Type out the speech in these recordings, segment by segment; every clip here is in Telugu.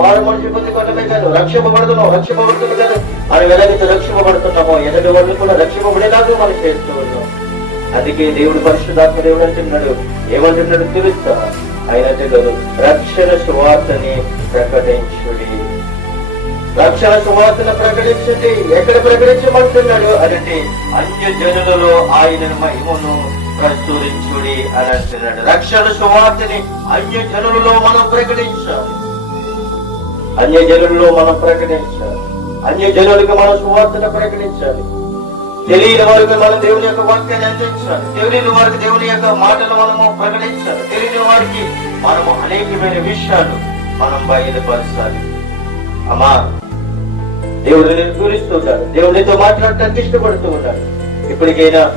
మారు మనిషి పొందుకోవటమే కాదు రక్షింపబడుతున్నాం. రక్షింపబడుతుంది కాదు రక్షింపబడుతున్నామో ఎదుటి వాళ్ళు కూడా రక్షింపబడేలాగా మనం చేస్తూ ఉన్నాం. అందుకే దేవుడు పరిశుధాత్మ దేవుడు అంటున్నాడు ఏమంటున్నాడు తెలుస్తా ఆయన అంటున్నాడు రక్షణ సువార్తని ప్రకటించుడి. రక్షణ సువార్తను ప్రకటించండి. ఎక్కడ ప్రకటించమంటున్నాడు అంటే అన్య జనులలో ఆయన మహిమను ప్రచురించుడి అని అంటున్నాడు. రక్షణ సువార్తని అన్య జనులలో మనం ప్రకటించాలి. అన్య జనుల్లో మనం ప్రకటించాలి. అన్య జనులకు మనం సువార్తను ప్రకటించాలి. తెలియని వారికి మనం దేవుని యొక్క వాక్యాన్ని అందించాలి. తెలియని వారికి దేవుని యొక్క మాటలు మనము ప్రకటించాలి. తెలియని వారికి మనము అనేకమైన విషయాలు మనం బయలుపరచాలి. అమ్మా దేవుడిని నేను పూరిస్తుంటాడు దేవుడు మాట్లాడటానికి ఇష్టపడుతూ ఉంటారు ఇప్పటికైనా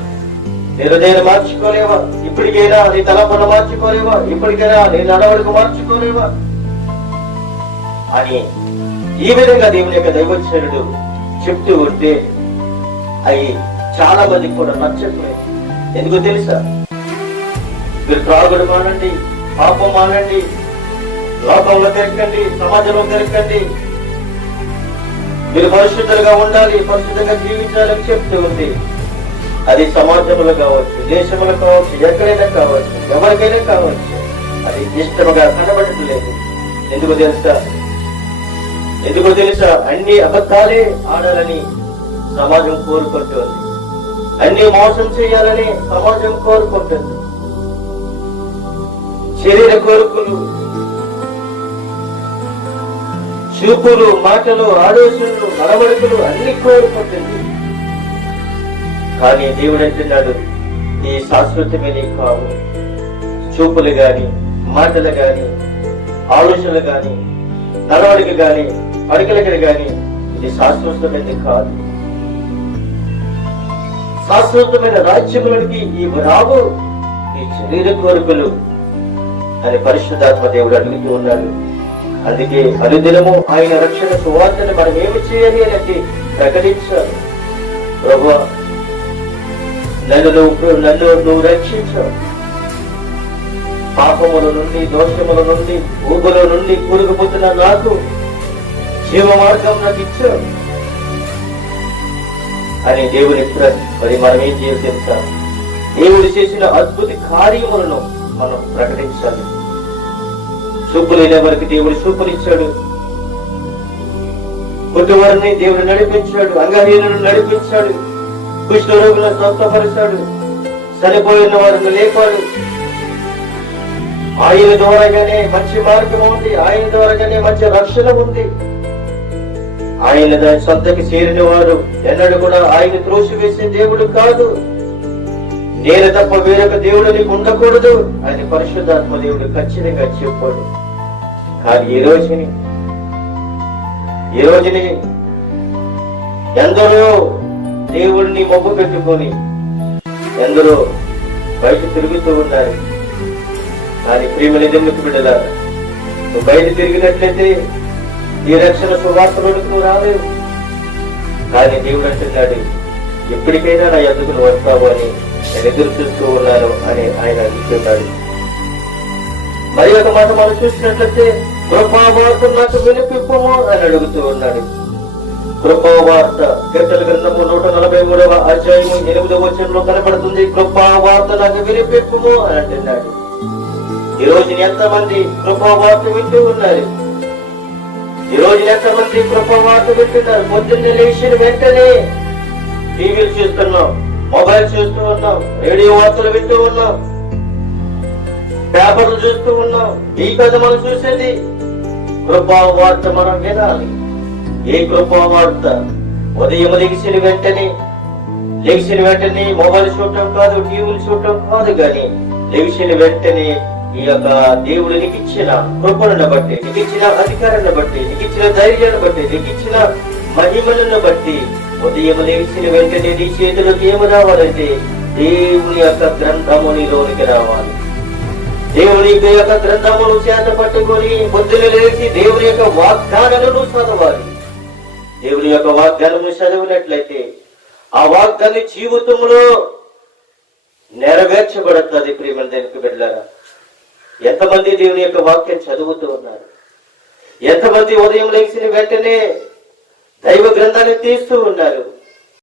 నీ హృదయాన్ని మార్చుకోలేవా? ఇప్పటికైనా నీ తలపన మార్చుకోలేవా? ఇప్పటికైనా నీ నడవడికి మార్చుకోలేవా? అని ఈ విధంగా దేవుని యొక్క దైవచనుడు చెప్తూ ఉంటే అవి చాలా మందికి కూడా నచ్చట్లేదు. ఎందుకు తెలుసా? మీరు త్రాగుడు మానండి పాపం మానండి లోకంలో తిరగండి సమాజంలో తిరగండి. మీరు పరిశుద్ధులుగా ఉండాలి పరిశుద్ధంగా జీవించాలని చెప్తూ ఉంది అది సమాజంలో కావచ్చు దేశంలో కావచ్చు ఎక్కడైనా కావచ్చు ఎవరికైనా కావచ్చు అది ఇష్టముగా కనబడట్లేదు. ఎందుకు తెలుసా? ఎందుకో తెలుసా? అన్ని అబద్ధాలే ఆడాలని సమాజం కోరుకుంటుంది. అన్ని మోసం చేయాలని సమాజం కోరుకుంటుంది. శరీర కోరుకులు చూపులు మాటలు ఆలోచనలు నడవడికలు అన్ని కోరుకుంటుంది. కానీ దేవుడు అంటున్నాడు ఈ శాశ్వతమే కావు చూపులు గాని మాటలు గాని ఆలోచనలు గాని నడవడిక గాని అడికలకి కానీ ఇది శాశ్వతమైనది కాదు. శాశ్వతమైన రాజ్యములకి ఈ రావు ఈ శరీర కోరికలు అని పరిశుద్ధాత్మ దేవుడు అడుగుతూ ఉన్నాడు. అందుకే అనుదినము ఆయన రక్షణ సువార్తను మనం ఏమి చేయాలి అని అంటే ప్రకటించాలి ప్రభు నన్ను నువ్వు నన్ను నువ్వు రక్షించావు పాపముల నుండి దోషముల నుండి ఊబుల నుండి కూరుకుపోతున్న నాకు జీవ మార్గం నాకు ఇచ్చావు అని దేవుని మరి మనం ఏం చేయాలి తెలుసా దేవుడు చేసిన అద్భుత కార్యములను మనం ప్రకటించాలి. చూపు లేని వారికి దేవుడు చూపునిచ్చాడు. పుట్టువారిని దేవుడు నడిపించాడు. అంగహీనులను నడిపించాడు. కుష్ఠరోగులను స్వస్థపరిచాడు. చనిపోయిన వారిని లేపాడు. ఆయన ద్వారాగానే మంచి మార్గం ఉంది. ఆయన ద్వారాగానే మంచి రక్షణ ఉంది. ఆయన దాని సొంతకి చేరిన వారు ఎన్నడూ కూడా ఆయన త్రోసివేసే దేవుడు కాదు. నేను తప్ప వేరొక దేవుడు నీకు ఉండకూడదు అని పరిశుద్ధాత్మ దేవుడు ఖచ్చితంగా చెప్పాడు. కానీ ఈ రోజుని ఈ రోజుని ఎందరో దేవుడిని మొగ్గు పెట్టుకొని ఎందరో బయట తిరుగుతూ ఉన్నారు. కానీ ప్రేమని ఎందుకు బిడ్డలారా బయట తిరిగినట్లయితే ఈ రక్షణ సువార్తలోనికి నువ్వు రాలేవు. కానీ దేవుడు అంటున్నాడు ఎప్పటికైనా నా ఎందుకు నువ్వు వస్తావు అని నేను ఎదురు చూస్తూ ఉన్నాను అని ఆయన అంటున్నాడు. మరి ఒక మాట మనం చూసినట్లయితే కృపావార్త నాకు వినిపిప్పము అని అడుగుతూ ఉన్నాడు. కృపావార్త కీర్తన గ్రంథము నూట నలభై మూడవ అధ్యాయము ఎనిమిదవ వచనంలో కనబడుతుంది కృపావార్త నాకు వినిపిప్పము అని అంటున్నాడు. ఈ రోజు ఎంతమంది కృపావార్త వింటూ ఉన్నారు? ఈ రోజు ఎంతమంది కృపావార్త వింటున్నారు? పొద్దున్నే లేచిన వెంటనే టీవీలు చూస్తున్నాం మొబైల్ చూస్తూ ఉన్నాం రేడియో వార్తలు వింటూ ఉన్నాం పేపర్లు చూస్తూ ఉన్నాం ఈ కథ మనం చూసేది కృపావార్త మనం వినాలి. ఏ కృపావార్త? ఉదయం లెగిసిన వెంటనే లెగిసిన వెంటనే మొబైల్ చూడటం కాదు టీవీలు చూడటం కాదు కానీ లెగిసిన వెంటనే ఈ యొక్క దేవుడు నీకు ఇచ్చిన కృపలను బట్టి నీకు ఇచ్చిన అధికారాన్ని బట్టి నీకు ఇచ్చిన ధైర్యాన్ని బట్టి నీకు ఇచ్చిన మహిమలను బట్టి ఉదయం లేచిన వెంటనే నీ చేతులకు ఏమి రావాలంటే దేవుని యొక్క గ్రంథము నీలోనికి రావాలి. దేవుని యొక్క గ్రంథమును చేత పట్టుకొని బుద్ధులు లేచి దేవుని యొక్క వాగ్దానాలను చదవాలి. దేవుని యొక్క వాగ్దానము చదివినట్లయితే ఆ వాగ్దాన్ని జీవితంలో నెరవేర్చబడుతుంది ప్రియమైన దేవునికి బిడ్డలారా. ఎంతమంది దేవుని యొక్క వాక్యం చదువుతూ ఉన్నారు? ఎంతమంది ఉదయం లేచిన వెంటనే దైవ గ్రంథాన్ని తీస్తూ ఉన్నారు?